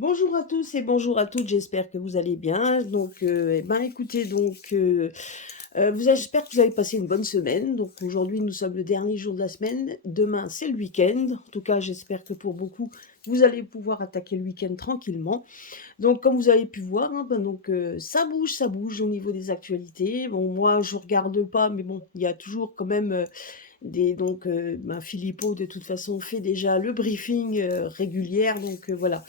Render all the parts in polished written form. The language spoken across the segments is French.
Bonjour à tous et bonjour à toutes, j'espère que vous allez bien. Donc, écoutez, j'espère que vous avez passé une bonne semaine. Donc, aujourd'hui, nous sommes le dernier jour de la semaine. Demain, c'est le week-end. En tout cas, j'espère que pour beaucoup, vous allez pouvoir attaquer le week-end tranquillement. Donc, comme vous avez pu voir, hein, ça bouge au niveau des actualités. Bon, moi, je regarde pas, mais bon, il y a toujours quand même Philippot, de toute façon, fait déjà le briefing régulière. Voilà.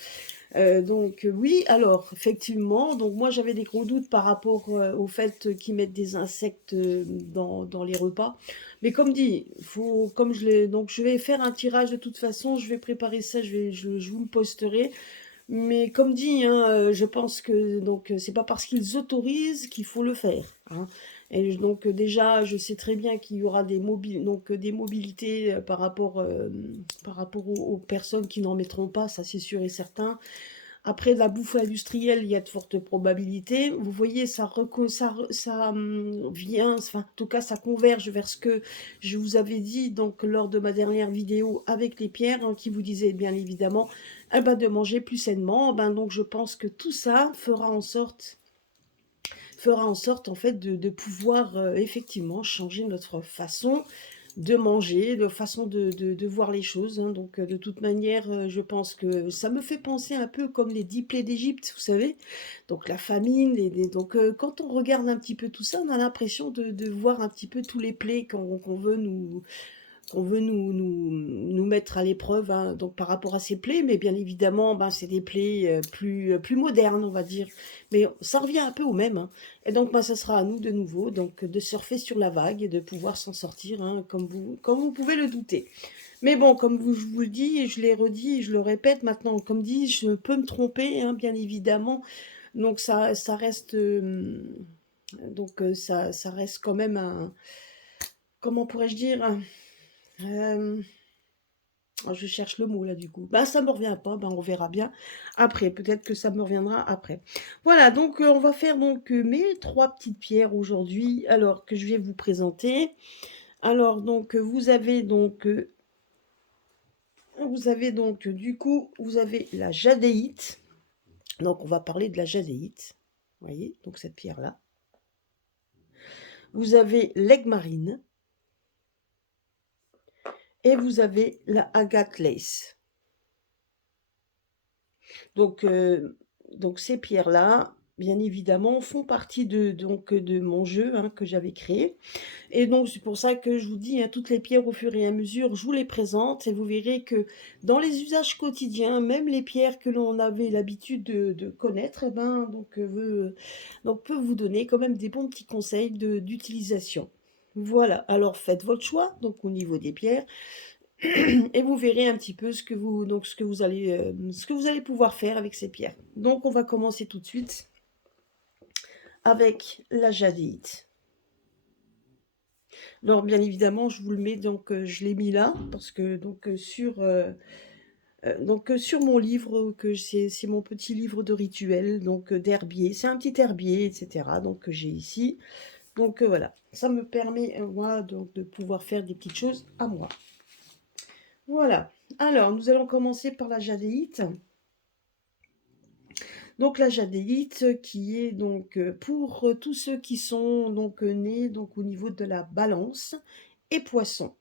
Oui, alors effectivement, donc moi j'avais des gros doutes par rapport, au fait qu'ils mettent des insectes, dans les repas. Mais comme dit, faut comme je vais faire un tirage de toute façon, je vais préparer ça, je vous le posterai. Mais comme dit, hein, je pense que c'est pas parce qu'ils autorisent qu'il faut le faire, hein. Déjà, je sais très bien qu'il y aura des mobilités, par rapport aux personnes qui n'en mettront pas, ça c'est sûr et certain. Après, de la bouffe industrielle, il y a de fortes probabilités. Vous voyez, vient, enfin, en tout cas, ça converge vers ce que je vous avais dit donc lors de ma dernière vidéo avec les pierres, hein, qui vous disait bien évidemment de manger plus sainement. Donc, je pense que tout ça fera en sorte en fait de pouvoir effectivement changer notre façon de manger, de façon de voir les choses, hein. De toute manière, je pense que ça me fait penser un peu comme les 10 plaies d'Égypte, vous savez? Donc la famine, quand on regarde un petit peu tout ça, on a l'impression de voir un petit peu tous les plaies qu'on veut nous mettre à l'épreuve, hein, donc par rapport à ces plaies, mais bien évidemment, c'est des plaies plus modernes, on va dire. Mais ça revient un peu au même, hein. Et donc, ça sera à nous de nouveau de surfer sur la vague et de pouvoir s'en sortir, hein, comme vous pouvez le douter. Mais bon, je vous le dis, et je l'ai redit, et je le répète maintenant, comme dit, je peux me tromper, hein, bien évidemment. Donc, ça reste, ça reste quand même comment pourrais-je dire, euh, oh, je cherche le mot là du coup. Ça me revient pas, on verra bien après. Peut-être que ça me reviendra après. Voilà, on va faire mes trois petites pierres aujourd'hui. Alors que je vais vous présenter. Alors vous avez du coup vous avez la jadéite. Donc on va parler de la jadéite. Vous voyez, donc cette pierre là. Vous avez l'aigle marine et vous avez la agate lace. Donc, heu, donc ces pierres-là, bien évidemment, font partie de mon jeu, hein, que j'avais créé. Et donc c'est pour ça que je vous dis, hein, toutes les pierres au fur et à mesure, je vous les présente et vous verrez que dans les usages quotidiens, même les pierres que l'on avait l'habitude de connaître, peuvent vous donner quand même des bons petits conseils d'utilisation. Voilà, alors faites votre choix, donc au niveau des pierres. Et vous verrez un petit peu ce que vous allez pouvoir faire avec ces pierres. Donc, on va commencer tout de suite avec la jadéite. Alors, bien évidemment, je vous le mets, je l'ai mis là, parce que sur mon livre, que c'est mon petit livre de rituel, d'herbier. C'est un petit herbier, etc. Que j'ai ici. Voilà, ça me permet, moi, de pouvoir faire des petites choses à moi. Voilà. Alors, nous allons commencer par la jadéite. Donc la jadéite qui est pour tous ceux qui sont nés au niveau de la Balance et Poisson.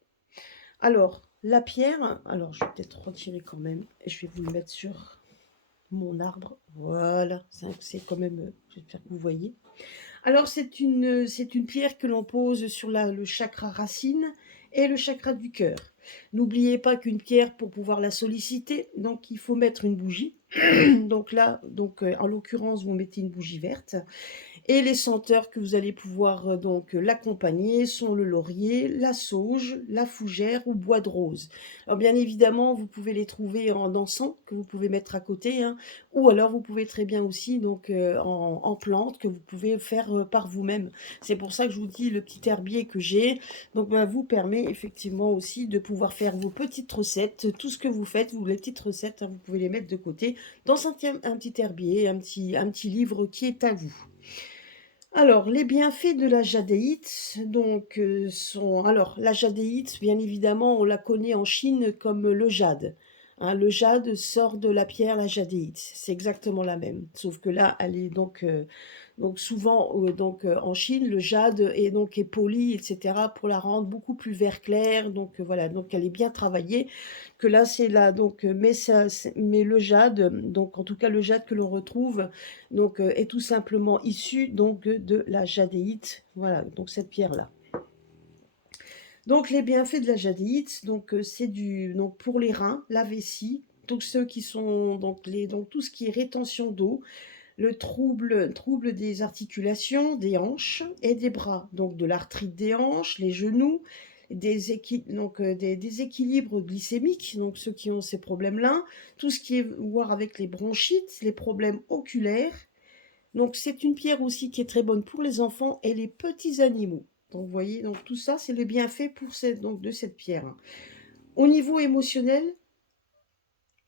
Alors la pierre, alors je vais peut-être retirer quand même et je vais vous le mettre sur mon arbre. Voilà, c'est quand même, j'espère que vous voyez. Alors c'est une pierre que l'on pose sur le chakra racine et le chakra du cœur. N'oubliez pas qu'une pierre, pour pouvoir la solliciter, il faut mettre une bougie. En l'occurrence, vous mettez une bougie verte. Et les senteurs que vous allez pouvoir l'accompagner sont le laurier, la sauge, la fougère ou bois de rose. Alors bien évidemment, vous pouvez les trouver en encens que vous pouvez mettre à côté, hein, ou alors vous pouvez très bien aussi en plantes que vous pouvez faire par vous-même. C'est pour ça que je vous dis le petit herbier que j'ai, vous permet effectivement aussi de pouvoir faire vos petites recettes, tout ce que vous faites, les petites recettes, hein, vous pouvez les mettre de côté dans un petit herbier, un petit livre qui est à vous. Alors, les bienfaits de la jadéite, sont... Alors, la jadéite, bien évidemment, on la connaît en Chine comme le jade. hein. Le jade sort de la pierre, la jadéite. C'est exactement la même. Sauf que là, elle est donc souvent en Chine, le jade est poli, etc. pour la rendre beaucoup plus vert clair. Donc voilà, donc elle est bien travaillée. Que là, c'est là mais mais le jade, donc en tout cas le jade que l'on retrouve, est tout simplement issu de la jadéite. Voilà, donc cette pierre là. Donc les bienfaits de la jadéite, c'est pour les reins, la vessie, donc ceux qui sont donc tout ce qui est rétention d'eau, le trouble des articulations, des hanches et des bras, donc de l'arthrite des hanches, les genoux, des déséquilibres glycémiques, donc ceux qui ont ces problèmes-là, tout ce qui est voir avec les bronchites, les problèmes oculaires. Donc c'est une pierre aussi qui est très bonne pour les enfants et les petits animaux. Donc vous voyez, donc tout ça, c'est les bienfaits de cette pierre. Au niveau émotionnel,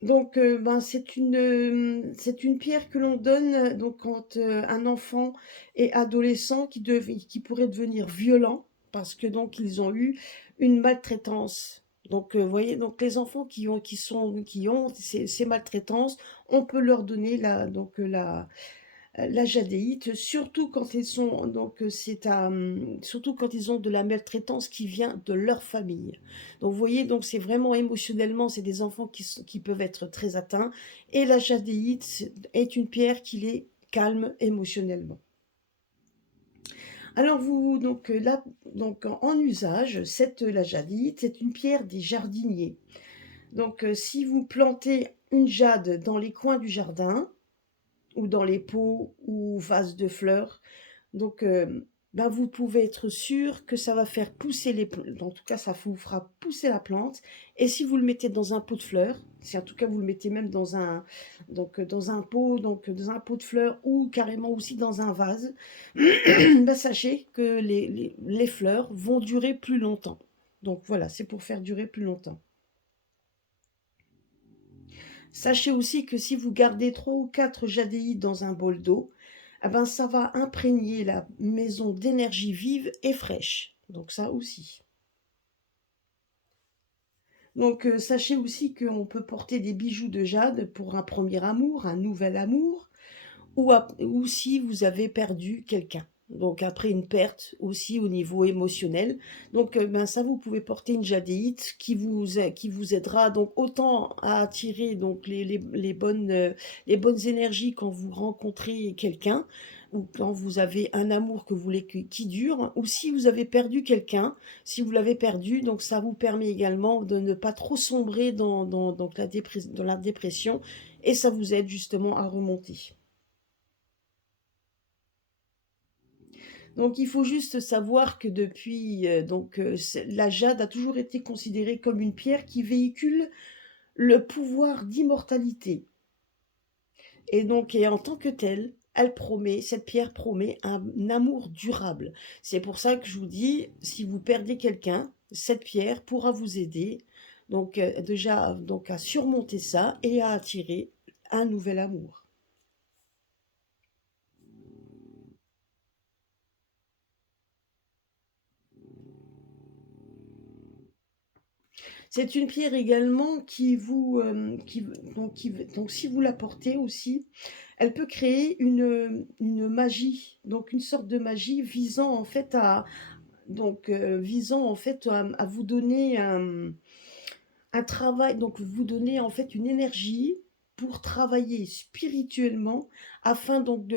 c'est une pierre que l'on donne quand un enfant est adolescent qui pourrait devenir violent parce que donc ils ont eu une maltraitance. Donc vous voyez, donc les enfants qui ont ces maltraitances, on peut leur donner la jadéite, surtout quand ils sont surtout quand ils ont de la maltraitance qui vient de leur famille. Donc vous voyez, donc c'est vraiment émotionnellement, c'est des enfants qui peuvent être très atteints, et la jadéite est une pierre qui les calme émotionnellement. Alors vous là en usage, la jadéite, c'est une pierre des jardiniers. Donc si vous plantez une jade dans les coins du jardin, ou dans les pots ou vases de fleurs. Donc, vous pouvez être sûr que ça va faire pousser en tout cas, ça vous fera pousser la plante. Et si vous le mettez dans un pot de fleurs, si en tout cas vous le mettez même dans un pot, dans un pot de fleurs ou carrément aussi dans un vase, sachez que les fleurs vont durer plus longtemps. Donc voilà, c'est pour faire durer plus longtemps. Sachez aussi que si vous gardez 3 ou 4 jadéites dans un bol d'eau, ça va imprégner la maison d'énergie vive et fraîche. Donc ça aussi. Donc sachez aussi qu'on peut porter des bijoux de jade pour un premier amour, un nouvel amour, ou si vous avez perdu quelqu'un. Donc après une perte aussi au niveau émotionnel. Donc ça, vous pouvez porter une jadéite qui vous aidera donc autant à attirer les bonnes énergies quand vous rencontrez quelqu'un, ou quand vous avez un amour que vous voulez qui dure, ou si vous avez perdu quelqu'un, si vous l'avez perdu, donc ça vous permet également de ne pas trop sombrer dans la dépression, et ça vous aide justement à remonter. Donc il faut juste savoir que depuis, la jade a toujours été considérée comme une pierre qui véhicule le pouvoir d'immortalité. Et en tant que telle, cette pierre promet un amour durable. C'est pour ça que je vous dis, si vous perdez quelqu'un, cette pierre pourra vous aider, déjà à surmonter ça et à attirer un nouvel amour. C'est une pierre également donc si vous la portez aussi, elle peut créer une magie, donc une sorte de magie visant en fait à vous donner un travail, donc vous donner en fait une énergie pour travailler spirituellement afin donc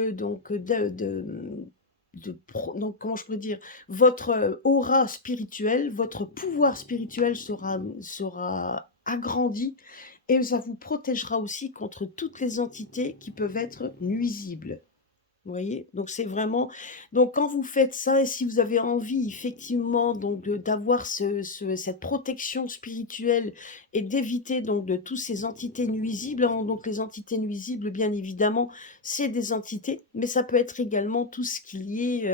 comment je pourrais dire, votre aura spirituelle, votre pouvoir spirituel sera agrandi, et ça vous protégera aussi contre toutes les entités qui peuvent être nuisibles. Vous voyez? Donc c'est vraiment, donc quand vous faites ça, et si vous avez envie effectivement d'avoir cette protection spirituelle et d'éviter donc de toutes ces entités nuisibles, hein. Donc les entités nuisibles, bien évidemment, c'est des entités, mais ça peut être également tout ce qui est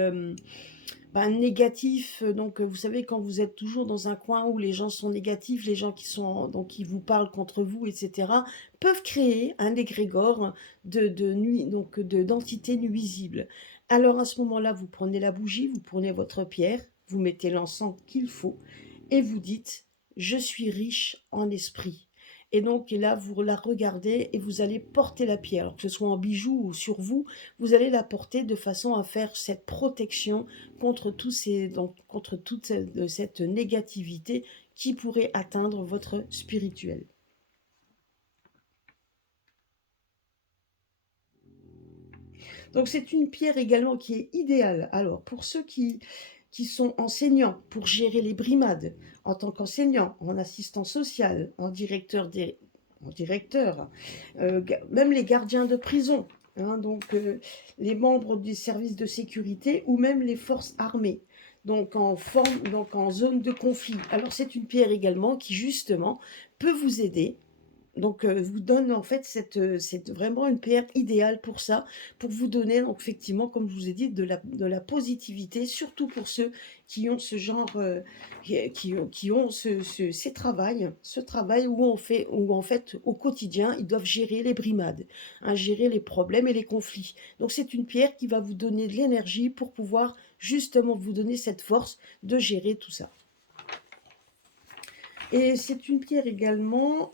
négatif. Vous savez, quand vous êtes toujours dans un coin où les gens sont négatifs, les gens qui vous parlent contre vous, etc., peuvent créer un égrégore d'entités nuisibles. Alors à ce moment-là, vous prenez la bougie, vous prenez votre pierre, vous mettez l'encens qu'il faut, et vous dites: je suis riche en esprit. et là, vous la regardez et vous allez porter la pierre. Alors que ce soit en bijoux ou sur vous, vous allez la porter de façon à faire cette protection contre contre toute cette négativité qui pourrait atteindre votre spirituel. Donc c'est une pierre également qui est idéale. Alors pour ceux qui sont enseignants, pour gérer les brimades, en tant qu'enseignant, en assistant social, en directeur, même les gardiens de prison, hein, les membres des services de sécurité ou même les forces armées. Donc en zone de conflit. Alors c'est une pierre également qui justement peut vous aider, vous donne en fait c'est vraiment une PR idéale pour ça, pour vous donner donc effectivement, comme je vous ai dit, de la positivité, surtout pour ceux qui ont ce genre, qui ont ce travail où en fait, au quotidien, ils doivent gérer les brimades, hein, gérer les problèmes et les conflits. Donc c'est une pierre qui va vous donner de l'énergie pour pouvoir justement vous donner cette force de gérer tout ça. Et c'est une pierre également.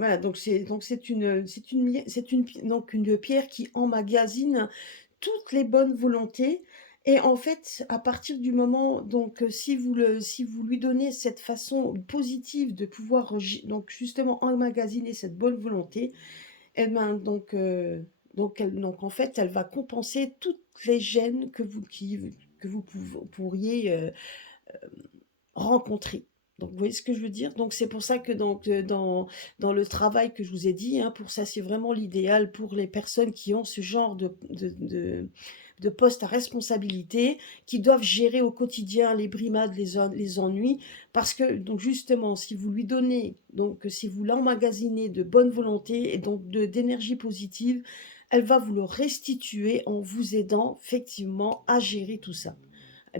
Voilà, donc une pierre qui emmagasine toutes les bonnes volontés et en fait, à partir du moment si vous lui donnez cette façon positive de pouvoir donc justement emmagasiner cette bonne volonté, eh ben, donc en fait, elle va compenser toutes les gênes que vous pourriez, rencontrer. Donc, vous voyez ce que je veux dire? Donc, c'est pour ça que dans le travail que je vous ai dit, hein, pour ça, c'est vraiment l'idéal pour les personnes qui ont ce genre de poste à responsabilité, qui doivent gérer au quotidien les brimades, les ennuis, parce que, donc justement, si vous lui donnez, donc si vous l'emmagasinez de bonne volonté et donc d'énergie positive, elle va vous le restituer en vous aidant effectivement à gérer tout ça.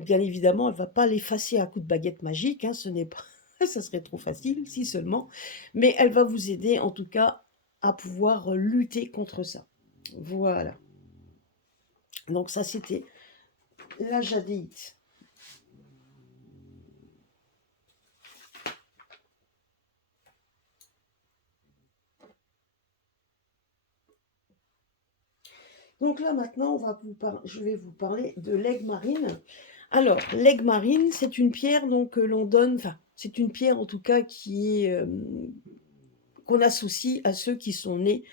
Bien évidemment, elle ne va pas l'effacer à coup de baguette magique, hein, ce n'est pas ça serait trop facile, si seulement, mais elle va vous aider en tout cas à pouvoir lutter contre ça. Voilà, donc ça c'était la jadéite. Donc là maintenant, je vais vous parler de l'aigle marine. Alors, l'aigle marine, c'est une pierre donc que l'on donne, enfin, c'est une pierre en tout cas qu'on associe à ceux qui sont nés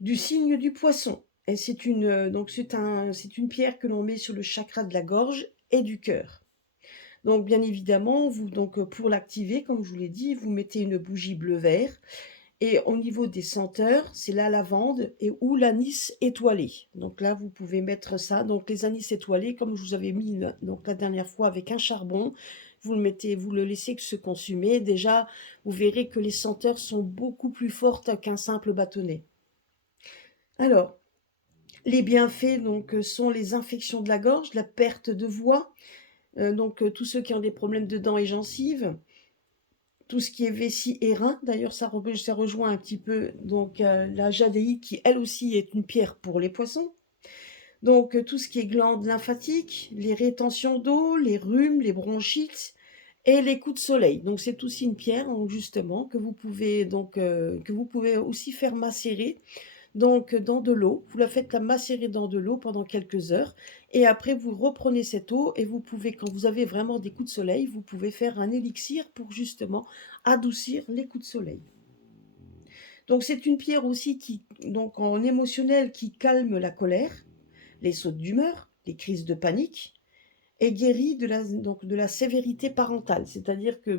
du signe du poisson. Et c'est une pierre que l'on met sur le chakra de la gorge et du cœur. Donc bien évidemment, pour l'activer, comme je vous l'ai dit, vous mettez une bougie bleu-vert. Et au niveau des senteurs, c'est la lavande et ou l'anis étoilé. Donc là, vous pouvez mettre ça. Donc les anis étoilés, comme je vous avais mis la dernière fois avec un charbon, vous le laissez se consumer. Déjà, vous verrez que les senteurs sont beaucoup plus fortes qu'un simple bâtonnet. Alors, les bienfaits sont les infections de la gorge, la perte de voix, tous ceux qui ont des problèmes de dents et gencives, tout ce qui est vessie et reins. D'ailleurs, ça rejoint un petit peu la jadéite qui, elle aussi, est une pierre pour les poissons. Donc, tout ce qui est glandes lymphatiques, les rétentions d'eau, les rhumes, les bronchites et les coups de soleil. Donc, c'est aussi une pierre, donc, justement, que vous pouvez aussi faire macérer dans de l'eau. Vous la faites macérer dans de l'eau pendant quelques heures et après vous reprenez cette eau et vous pouvez, quand vous avez vraiment des coups de soleil, vous pouvez faire un élixir pour justement adoucir les coups de soleil. Donc c'est une pierre aussi donc en émotionnel, qui calme la colère, les sautes d'humeur, les crises de panique et guérit de la sévérité parentale. C'est-à-dire que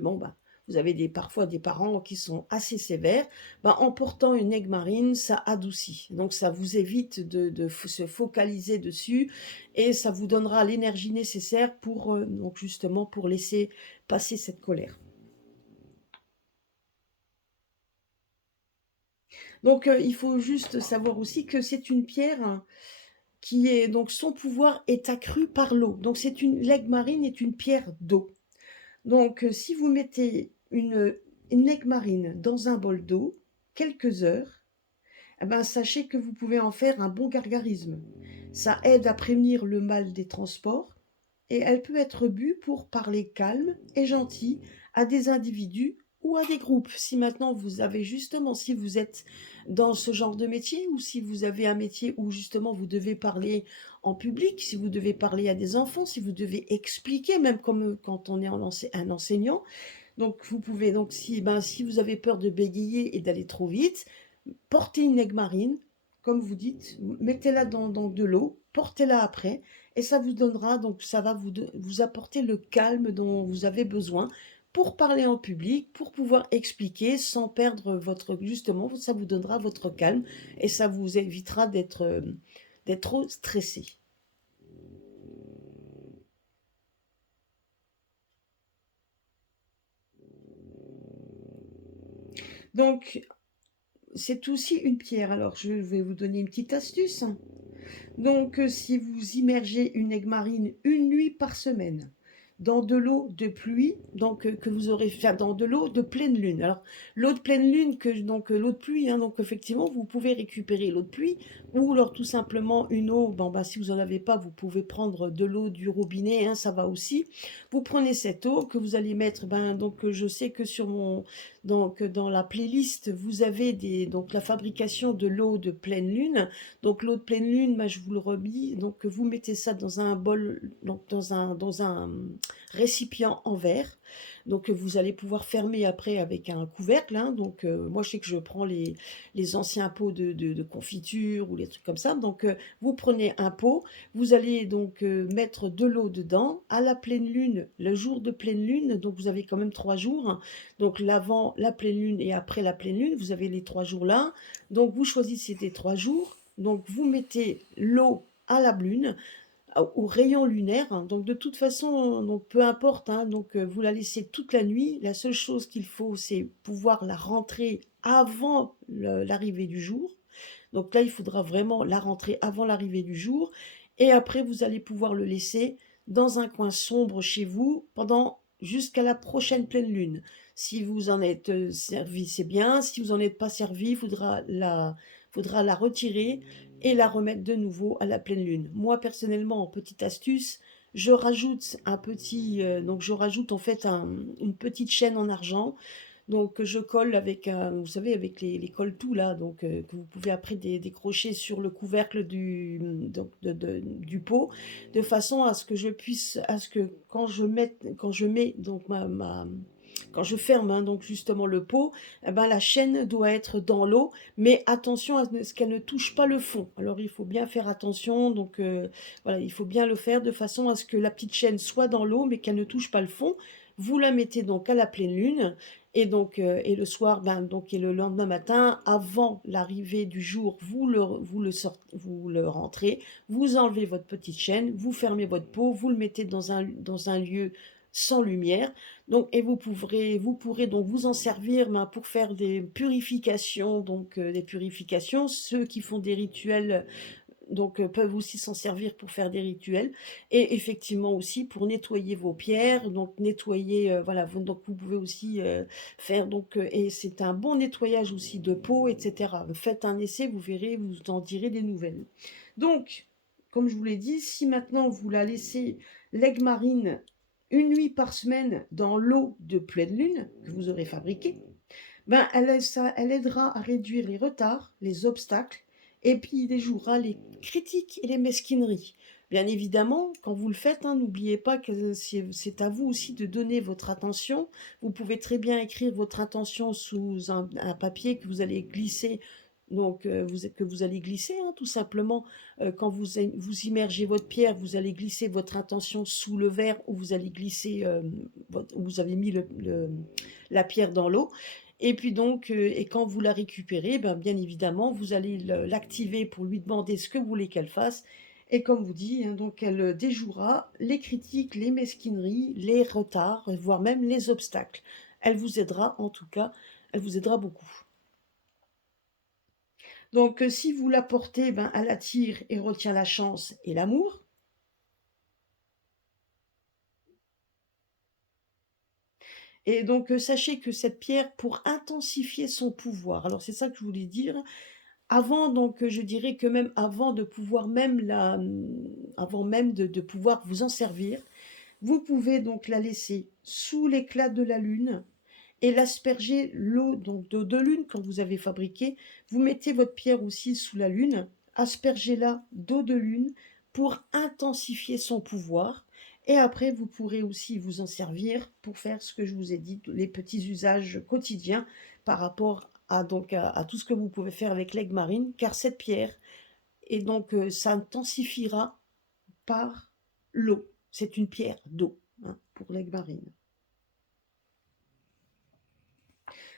vous avez parfois des parents qui sont assez sévères. En portant une aigle marine, ça adoucit. Donc ça vous évite de se focaliser dessus et ça vous donnera l'énergie nécessaire pour justement pour laisser passer cette colère. Donc il faut juste savoir aussi que c'est une pierre, hein, qui est donc son pouvoir est accru par l'eau. Donc l'aigle marine est une pierre d'eau. Donc, si vous mettez une aigue marine dans un bol d'eau, quelques heures, eh ben, sachez que vous pouvez en faire un bon gargarisme. Ça aide à prévenir le mal des transports, et elle peut être bue pour parler calme et gentil à des individus ou à des groupes. Si maintenant vous avez justement, si vous êtes dans ce genre de métier ou si vous avez un métier où justement vous devez parler en public, si vous devez parler à des enfants, si vous devez expliquer, même comme quand on est un enseignant, donc vous pouvez, donc si vous avez peur de bégayer et d'aller trop vite, portez une aigue marine, comme vous dites, mettez-la dans de l'eau, portez-la après, et ça vous donnera, donc ça va vous apporter le calme dont vous avez besoin pour parler en public, pour pouvoir expliquer sans perdre votre, justement, ça vous donnera votre calme et ça vous évitera d'être trop stressé. Donc, c'est aussi une pierre. Alors, je vais vous donner une petite astuce. Donc, si vous immergez une aigue marine une nuit par semaine dans de l'eau de pluie, donc que vous aurez fait dans de l'eau de pleine lune. Alors, l'eau de pleine lune, donc l'eau de pluie, hein, donc effectivement, vous pouvez récupérer l'eau de pluie ou alors tout simplement une eau. Bon, bah, si vous n'en avez pas, vous pouvez prendre de l'eau du robinet, hein, ça va aussi. Vous prenez cette eau que vous allez mettre. Ben, donc, je sais que sur donc dans la playlist, vous avez donc la fabrication de l'eau de pleine lune. Donc l'eau de pleine lune, bah, je vous le remis. Donc vous mettez ça dans un bol, donc dans un récipient en verre. Donc vous allez pouvoir fermer après avec un couvercle, hein. Donc moi je sais que je prends les anciens pots de confiture ou les trucs comme ça. Donc vous prenez un pot, vous allez donc mettre de l'eau dedans à la pleine lune, le jour de pleine lune. Donc vous avez quand même 3 jours, hein. Donc l'avant la pleine lune et après la pleine lune, vous avez les 3 jours là. Donc vous choisissez ces 3 jours. Donc vous mettez l'eau à la lune, au rayon lunaire, hein. Donc de toute façon, donc peu importe, hein, donc vous la laissez toute la nuit. La seule chose qu'il faut, c'est pouvoir la rentrer avant l'arrivée du jour. Donc là, il faudra vraiment la rentrer avant l'arrivée du jour. Et après, vous allez pouvoir le laisser dans un coin sombre chez vous pendant jusqu'à la prochaine pleine lune. Si vous en êtes servi, c'est bien. Si vous n'en êtes pas servi, faudra la retirer et la remettre de nouveau à la pleine lune. Moi, personnellement, en petite astuce, je rajoute donc je rajoute en fait une petite chaîne en argent, donc que je colle avec vous savez, avec les colle-tout là, donc que vous pouvez après décrocher sur le couvercle donc du pot, de façon à ce que je puisse, à ce que quand je mets donc quand je ferme, hein, donc justement le pot, eh ben, la chaîne doit être dans l'eau, mais attention à ce qu'elle ne touche pas le fond. Alors il faut bien faire attention, donc voilà, il faut bien le faire de façon à ce que la petite chaîne soit dans l'eau, mais qu'elle ne touche pas le fond. Vous la mettez donc à la pleine lune, et donc et le soir, ben, donc, et le lendemain matin, avant l'arrivée du jour, vous le rentrez, vous enlevez votre petite chaîne, vous fermez votre pot, vous le mettez dans un lieu sans lumière. Donc, et vous pourrez donc vous en servir, ben, pour faire des purifications, donc des purifications. Ceux qui font des rituels donc peuvent aussi s'en servir pour faire des rituels, et effectivement aussi pour nettoyer vos pierres, donc nettoyer, voilà, donc vous pouvez aussi faire, donc et c'est un bon nettoyage aussi de peau, etc. Faites un essai, vous verrez, vous en direz des nouvelles. Donc, comme je vous l'ai dit, si maintenant vous la laissez, l'aigue marine, une nuit par semaine dans l'eau de pleine lune que vous aurez fabriquée, ben, elle aidera à réduire les retards, les obstacles, et puis il déjouera les critiques et les mesquineries. Bien évidemment, quand vous le faites, hein, n'oubliez pas que c'est à vous aussi de donner votre attention. Vous pouvez très bien écrire votre intention sous un papier que vous allez glisser, donc que vous allez glisser, hein, tout simplement. Quand vous immergez votre pierre, vous allez glisser votre intention sous le verre où vous allez glisser, où vous avez mis la pierre dans l'eau. Et puis donc, et quand vous la récupérez, ben, bien évidemment, vous allez l'activer pour lui demander ce que vous voulez qu'elle fasse. Et comme vous dit, hein, donc elle déjouera les critiques, les mesquineries, les retards, voire même les obstacles. Elle vous aidera, en tout cas, elle vous aidera beaucoup. Donc, si vous la portez, ben, elle attire et retient la chance et l'amour. Et donc, sachez que cette pierre, pour intensifier son pouvoir, alors c'est ça que je voulais dire, avant, donc je dirais que même avant de pouvoir même avant même de pouvoir vous en servir, Vous pouvez donc la laisser sous l'éclat de la lune et l'asperger l'eau donc de lune quand vous avez fabriqué. Vous mettez votre pierre aussi sous la lune, aspergez-la d'eau de lune pour intensifier son pouvoir. Et après, vous pourrez aussi vous en servir pour faire ce que je vous ai dit, les petits usages quotidiens par rapport à, donc, à tout ce que vous pouvez faire avec l'aigle marine, car cette pierre, et donc ça intensifiera par l'eau. C'est une pierre d'eau, hein, pour l'aigle marine.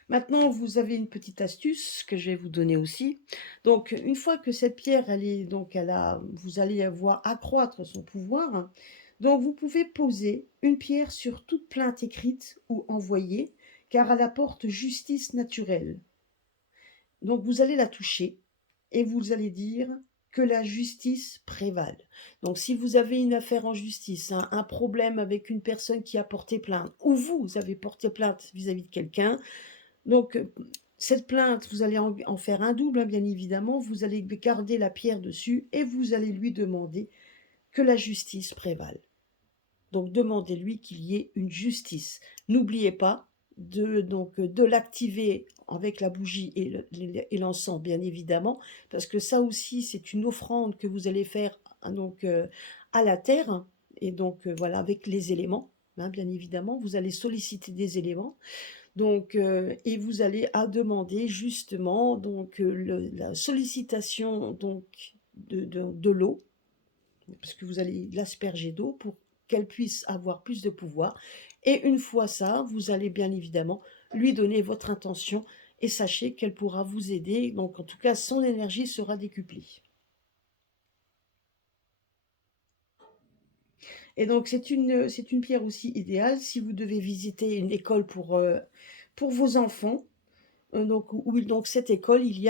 Maintenant, vous avez une petite astuce que je vais vous donner aussi. Donc, une fois que cette pierre, elle est, donc, vous allez avoir accroître son pouvoir. Donc, vous pouvez poser une pierre sur toute plainte écrite ou envoyée, car elle apporte justice naturelle. Donc, vous allez la toucher et vous allez dire que la justice prévale. Donc, si vous avez une affaire en justice, un problème avec une personne qui a porté plainte, ou vous avez porté plainte vis-à-vis de quelqu'un, donc, cette plainte, vous allez en faire un double, hein, bien évidemment. Vous allez garder la pierre dessus et vous allez lui demander que la justice prévale. Donc, demandez-lui qu'il y ait une justice. N'oubliez pas de l'activer avec la bougie et l'encens, bien évidemment, parce que ça aussi, c'est une offrande que vous allez faire donc, à la terre. Et donc, voilà, avec les éléments, hein, bien évidemment, vous allez solliciter des éléments. Donc, et vous allez à demander justement donc la sollicitation donc de l'eau, parce que vous allez l'asperger d'eau pour qu'elle puisse avoir plus de pouvoir. Et une fois ça, vous allez bien évidemment lui donner votre intention et sachez qu'elle pourra vous aider. Donc, en tout cas, son énergie sera décuplée. Et donc, c'est une pierre aussi idéale si vous devez visiter une école pour vos enfants. Donc, où donc cette école, il y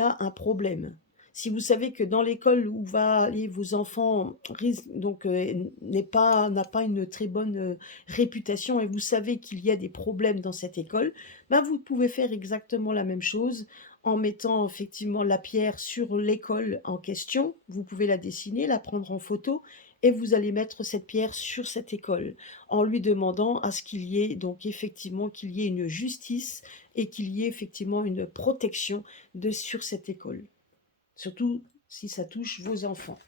a un problème. Si vous savez que dans l'école où va aller vos enfants, donc n'a pas une très bonne réputation et vous savez qu'il y a des problèmes dans cette école, ben vous pouvez faire exactement la même chose en mettant effectivement la pierre sur l'école en question. Vous pouvez la dessiner, la prendre en photo et vous allez mettre cette pierre sur cette école en lui demandant à ce qu'il y ait donc effectivement qu'il y ait une justice et qu'il y ait effectivement une protection sur cette école. Surtout si ça touche vos enfants.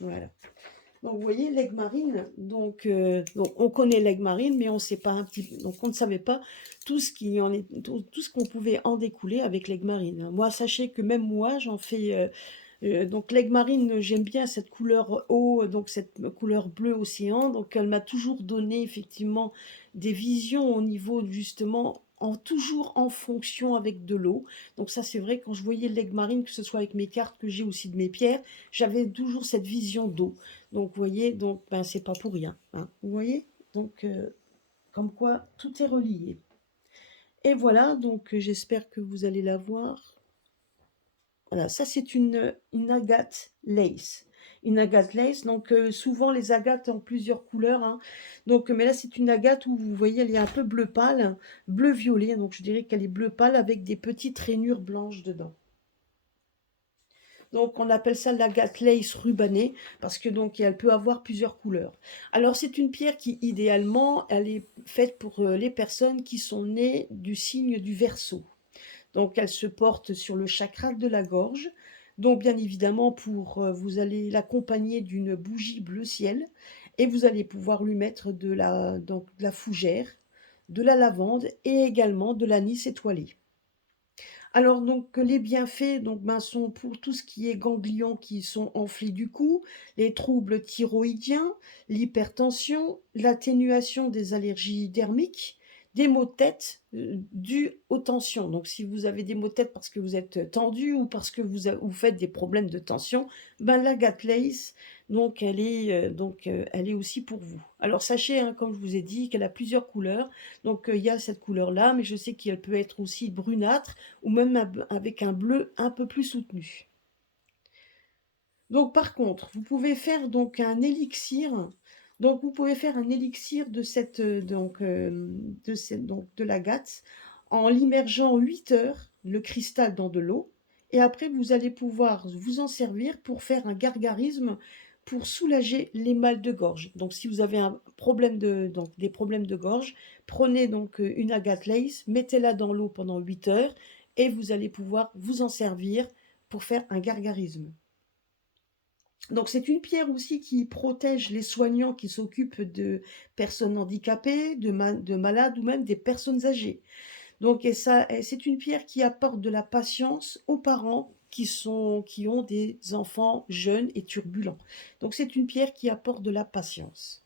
Voilà. Donc vous voyez l'aigle marine, donc on connaît l'aigle marine, mais on sait pas donc on ne savait pas tout ce qui en est, tout ce qu'on pouvait en découler avec l'aigle marine. Moi, sachez que même moi, j'en fais donc l'aigle marine, j'aime bien cette couleur eau, donc cette couleur bleu océan. Donc elle m'a toujours donné effectivement des visions au niveau justement toujours en fonction avec de l'eau. Donc ça c'est vrai quand je voyais l'aigle marine, que ce soit avec mes cartes que j'ai aussi de mes pierres, j'avais toujours cette vision d'eau. Donc vous voyez, donc ben c'est pas pour rien, hein, vous voyez. Donc comme quoi tout est relié. Et voilà, donc j'espère que vous allez la voir. Voilà, ça c'est une agate lace. Une agate lace, donc souvent les agates en plusieurs couleurs, hein. Donc, mais là c'est une agate où vous voyez elle est un peu bleu pâle, bleu violet, donc je dirais qu'elle est bleu pâle avec des petites rainures blanches dedans. Donc on appelle ça l'agate lace rubanée parce que donc elle peut avoir plusieurs couleurs. Alors c'est une pierre qui idéalement elle est faite pour les personnes qui sont nées du signe du Verseau. Donc elle se porte sur le chakra de la gorge. Donc bien évidemment, vous allez l'accompagner d'une bougie bleu ciel et vous allez pouvoir lui mettre donc, de la fougère, de la lavande et également de l'anis étoilé. Alors donc les bienfaits donc, ben, sont pour tout ce qui est ganglions qui sont enflés du cou, les troubles thyroïdiens, l'hypertension, l'atténuation des allergies dermiques, des maux de tête dus aux tensions. Donc si vous avez des maux de tête parce que vous êtes tendu ou parce que vous faites des problèmes de tension, ben, la Gatlace, elle est aussi pour vous. Alors sachez, hein, comme je vous ai dit, qu'elle a plusieurs couleurs. Donc il y a cette couleur-là, mais je sais qu'elle peut être aussi brunâtre ou même avec un bleu un peu plus soutenu. Donc par contre, vous pouvez faire donc un élixir. Donc vous pouvez faire un élixir de de l'agate en l'immergeant 8 heures le cristal dans de l'eau et après vous allez pouvoir vous en servir pour faire un gargarisme pour soulager les maux de gorge. Donc si vous avez un problème des problèmes de gorge, prenez donc, une agate lace, mettez-la dans l'eau pendant 8 heures et vous allez pouvoir vous en servir pour faire un gargarisme. Donc c'est une pierre aussi qui protège les soignants qui s'occupent de personnes handicapées, de malades ou même des personnes âgées. Donc c'est une pierre qui apporte de la patience aux parents qui ont des enfants jeunes et turbulents. Donc c'est une pierre qui apporte de la patience.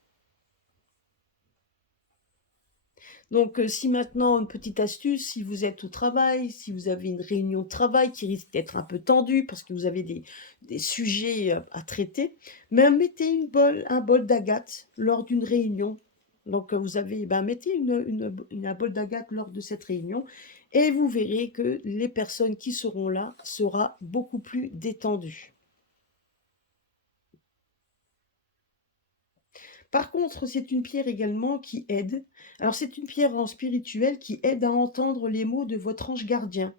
Donc, si maintenant, une petite astuce, si vous êtes au travail, si vous avez une réunion de travail qui risque d'être un peu tendue parce que vous avez des sujets à traiter, mais mettez un bol d'agate lors d'une réunion. Donc, mettez un bol d'agate lors de cette réunion et vous verrez que les personnes qui seront là sera beaucoup plus détendues. Par contre, c'est une pierre également qui aide. Alors, c'est une pierre en spirituel qui aide à entendre les mots de votre ange gardien.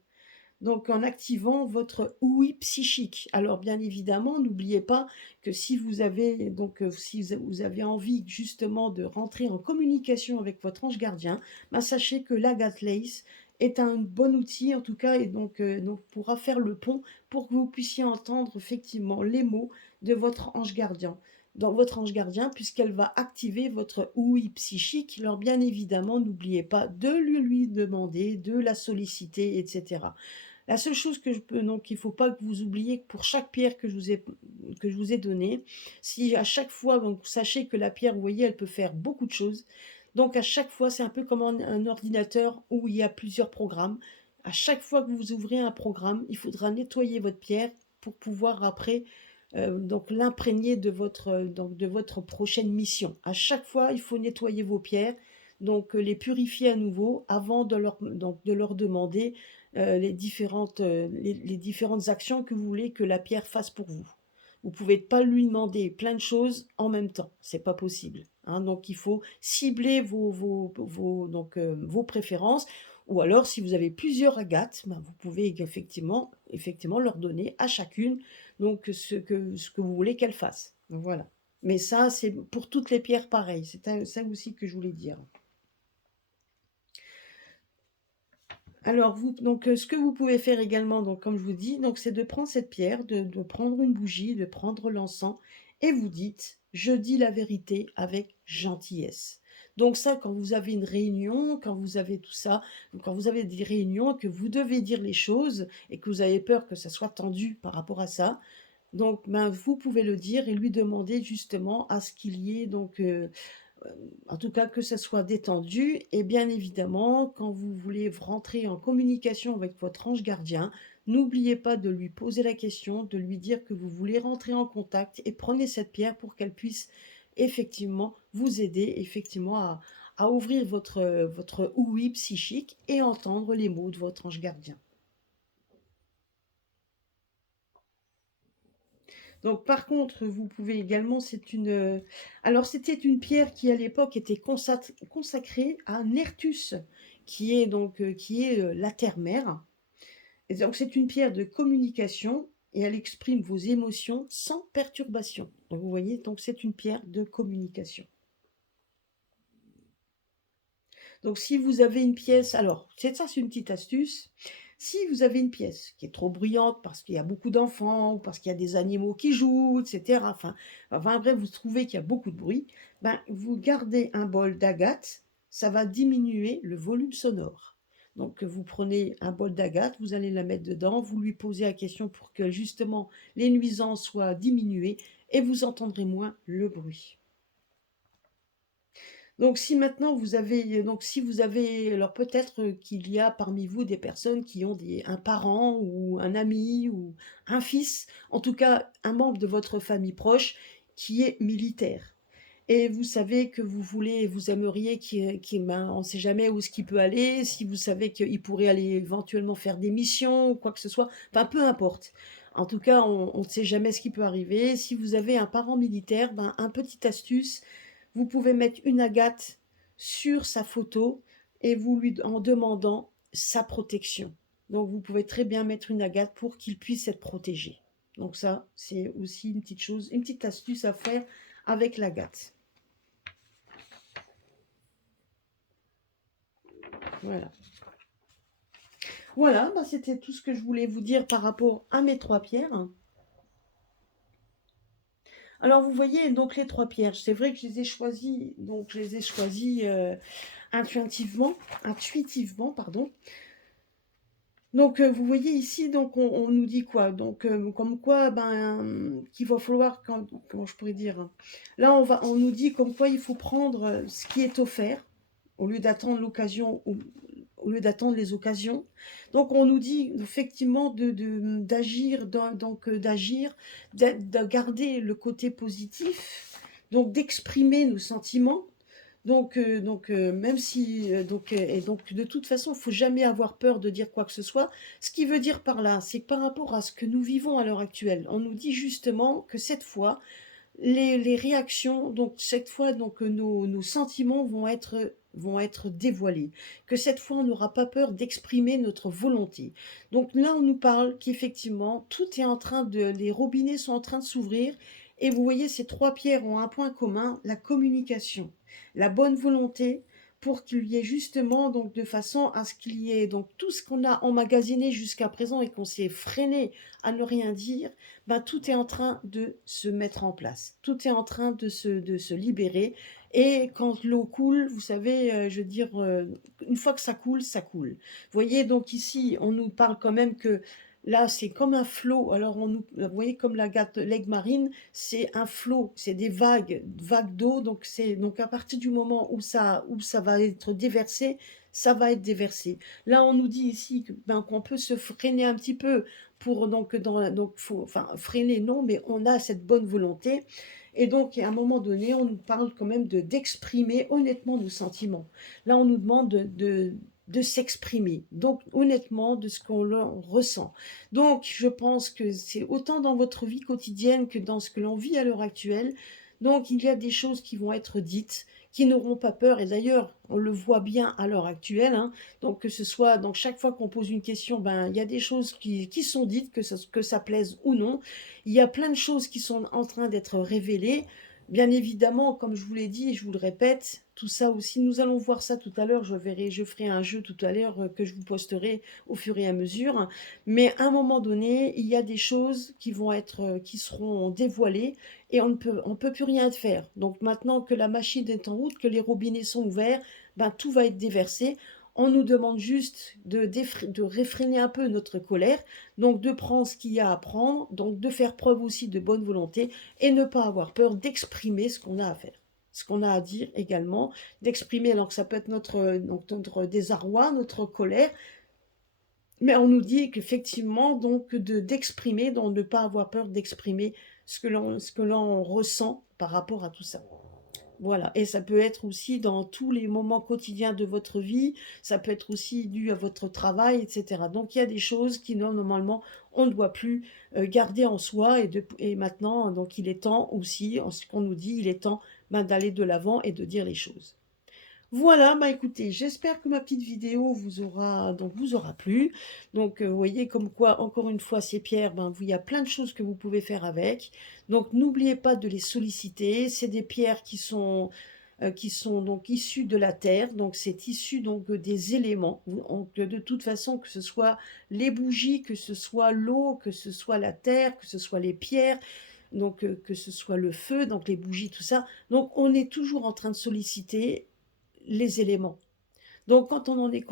Donc, en activant votre ouïe psychique. Alors, bien évidemment, n'oubliez pas que si vous avez, si vous avez envie justement de rentrer en communication avec votre ange gardien, sachez que l'Agathe Lace est un bon outil, en tout cas, et donc pourra faire le pont pour que vous puissiez entendre effectivement les mots de votre ange gardien. Dans votre ange gardien, puisqu'elle va activer votre ouïe psychique. Alors, bien évidemment, n'oubliez pas de lui demander, de la solliciter, etc. La seule chose que je peux donc il ne faut pas que vous oubliez que pour chaque pierre que je vous ai donnée, si à chaque fois donc sachez que la pierre, vous voyez, elle peut faire beaucoup de choses. Donc à chaque fois, c'est un peu comme un ordinateur où il y a plusieurs programmes. À chaque fois que vous ouvrez un programme, il faudra nettoyer votre pierre pour pouvoir après donc l'imprégner de votre prochaine mission. À chaque fois, il faut nettoyer vos pierres, donc les purifier à nouveau avant de leur demander les différentes actions que vous voulez que la pierre fasse pour vous. Vous ne pouvez pas lui demander plein de choses en même temps, c'est pas possible. Hein. Donc il faut cibler vos préférences, ou alors si vous avez plusieurs agates, vous pouvez effectivement leur donner à chacune donc ce que vous voulez qu'elle fasse. Voilà. Mais ça, c'est pour toutes les pierres pareil. C'est ça aussi que je voulais dire. Alors, ce que vous pouvez faire également, donc, comme je vous dis, donc, c'est de prendre cette pierre, de prendre une bougie, de prendre l'encens, et vous dites, je dis la vérité avec gentillesse. Donc ça, quand vous avez une réunion, quand vous avez tout ça, quand vous avez des réunions, que vous devez dire les choses et que vous avez peur que ça soit tendu par rapport à ça, donc vous pouvez le dire et lui demander justement à ce qu'il y ait en tout cas que ça soit détendu et bien évidemment, quand vous voulez rentrer en communication avec votre ange gardien, n'oubliez pas de lui poser la question, de lui dire que vous voulez rentrer en contact et prenez cette pierre pour qu'elle puisse effectivement vous aider effectivement à ouvrir votre ouïe psychique et entendre les mots de votre ange gardien. Donc par contre, vous pouvez également alors c'était une pierre qui à l'époque était consacrée à Nertus, qui est, la terre-mère. Et donc c'est une pierre de communication et elle exprime vos émotions sans perturbation. Donc vous voyez, donc c'est une pierre de communication. Donc si vous avez une pièce, alors c'est une petite astuce. Si vous avez une pièce qui est trop bruyante parce qu'il y a beaucoup d'enfants ou parce qu'il y a des animaux qui jouent, etc. Enfin bref, vous trouvez qu'il y a beaucoup de bruit, vous gardez un bol d'agate, ça va diminuer le volume sonore. Donc vous prenez un bol d'agate, vous allez la mettre dedans, vous lui posez la question pour que justement les nuisances soient diminuées et vous entendrez moins le bruit. Donc si maintenant si vous avez, alors peut-être qu'il y a parmi vous des personnes qui ont un parent ou un ami ou un fils, en tout cas un membre de votre famille proche qui est militaire. Et vous savez que vous aimeriez on ne sait jamais où est-ce qu'il peut aller, si vous savez qu'il pourrait aller éventuellement faire des missions ou quoi que ce soit, enfin peu importe. En tout cas, on ne sait jamais ce qui peut arriver. Si vous avez un parent militaire, un petit astuce, vous pouvez mettre une agate sur sa photo et vous lui en demandant sa protection. Donc vous pouvez très bien mettre une agate pour qu'il puisse être protégé. Donc ça, c'est aussi une petite chose, une petite astuce à faire avec l'agate. Voilà. Voilà, bah, c'était tout ce que je voulais vous dire par rapport à mes 3 pierres. Alors vous voyez donc les 3 pierres, c'est vrai que je les ai choisies, donc je les ai choisies, intuitivement, pardon. Donc vous voyez ici, donc on nous dit quoi? Donc comme quoi, ben, qu'il va falloir comment je pourrais dire? Là, on nous dit comme quoi il faut prendre, ce qui est offert, au lieu d'attendre l'occasion ou au lieu d'attendre les occasions. Donc on nous dit effectivement d'agir, d'agir, de garder le côté positif, donc d'exprimer nos sentiments. Même si, et donc de toute façon, il faut jamais avoir peur de dire quoi que ce soit. Ce qui veut dire par là, c'est que par rapport à ce que nous vivons à l'heure actuelle, on nous dit justement que cette fois, les réactions, donc cette fois, donc nos sentiments vont être dévoilés, que cette fois on n'aura pas peur d'exprimer notre volonté. Donc là on nous parle qu'effectivement tout est en train les robinets sont en train de s'ouvrir et vous voyez ces 3 pierres ont un point commun, la communication, la bonne volonté pour qu'il y ait justement donc de façon à ce qu'il y ait donc tout ce qu'on a emmagasiné jusqu'à présent et qu'on s'est freiné à ne rien dire, ben, tout est en train de se mettre en place. Tout est en train de se libérer. Et quand l'eau coule, vous savez, je veux dire, une fois que ça coule, ça coule. Vous voyez, donc ici, on nous parle quand même que là, c'est comme un flot. Alors, vous voyez, comme l'aigle marine, c'est un flot, c'est des vagues, vagues d'eau. Donc à partir du moment où ça va être déversé, ça va être déversé. Là, on nous dit ici ben, qu'on peut se freiner un petit peu pour donc faut enfin freiner non, mais on a cette bonne volonté et donc à un moment donné, on nous parle quand même d'exprimer honnêtement nos sentiments. Là, on nous demande de s'exprimer, donc honnêtement de ce qu'on ressent. Donc, je pense que c'est autant dans votre vie quotidienne que dans ce que l'on vit à l'heure actuelle. Donc, il y a des choses qui vont être dites, qui n'auront pas peur. Et d'ailleurs, on le voit bien à l'heure actuelle, hein, donc que ce soit, donc chaque fois qu'on pose une question, ben il y a des choses qui sont dites, que ça plaise ou non. Il y a plein de choses qui sont en train d'être révélées. Bien évidemment, comme je vous l'ai dit et je vous le répète, tout ça aussi, nous allons voir ça tout à l'heure. Je ferai un jeu tout à l'heure que je vous posterai au fur et à mesure. Mais à un moment donné, il y a des choses qui seront dévoilées et on ne peut plus rien faire. Donc maintenant que la machine est en route, que les robinets sont ouverts, ben, tout va être déversé. On nous demande juste de réfréner un peu notre colère, donc de prendre ce qu'il y a à prendre, donc de faire preuve aussi de bonne volonté et ne pas avoir peur d'exprimer ce qu'on a à faire, ce qu'on a à dire également, d'exprimer, alors que ça peut être notre désarroi, notre colère, mais on nous dit qu'effectivement, donc d'exprimer, donc de ne pas avoir peur d'exprimer ce que l'on ressent par rapport à tout ça. Voilà, et ça peut être aussi dans tous les moments quotidiens de votre vie, ça peut être aussi dû à votre travail, etc. Donc il y a des choses qui normalement on ne doit plus garder en soi et maintenant donc il est temps aussi, en ce qu'on nous dit, il est temps ben, d'aller de l'avant et de dire les choses. Voilà, bah écoutez, j'espère que ma petite vidéo vous aura plu. Donc, vous voyez comme quoi, encore une fois, ces pierres, ben, il y a plein de choses que vous pouvez faire avec. Donc, n'oubliez pas de les solliciter. C'est des pierres qui sont donc issues de la terre. Donc, c'est issu donc des éléments. Donc, de toute façon, que ce soit les bougies, que ce soit l'eau, que ce soit la terre, que ce soit les pierres, donc que ce soit le feu, donc les bougies, tout ça. Donc, on est toujours en train de solliciter les éléments. Donc quand on en est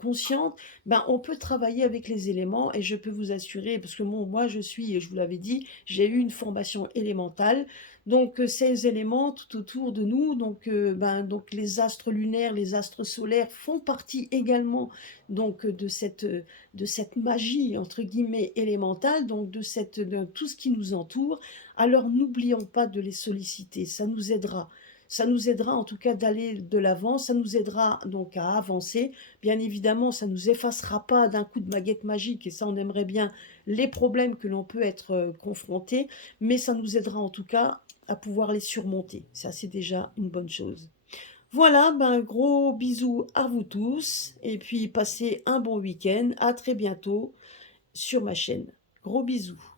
consciente, ben, on peut travailler avec les éléments et je peux vous assurer, parce que moi je vous l'avais dit, j'ai eu une formation élémentale, donc ces éléments tout autour de nous, donc les astres lunaires, les astres solaires font partie également donc de cette magie entre guillemets élémentale, donc de tout ce qui nous entoure. Alors n'oublions pas de les solliciter, ça nous aidera. Ça nous aidera en tout cas d'aller de l'avant, ça nous aidera donc à avancer. Bien évidemment, ça ne nous effacera pas d'un coup de baguette magique, et ça on aimerait bien les problèmes que l'on peut être confronté, mais ça nous aidera en tout cas à pouvoir les surmonter. Ça c'est déjà une bonne chose. Voilà, ben, gros bisous à vous tous et puis passez un bon week-end. À très bientôt sur ma chaîne. Gros bisous.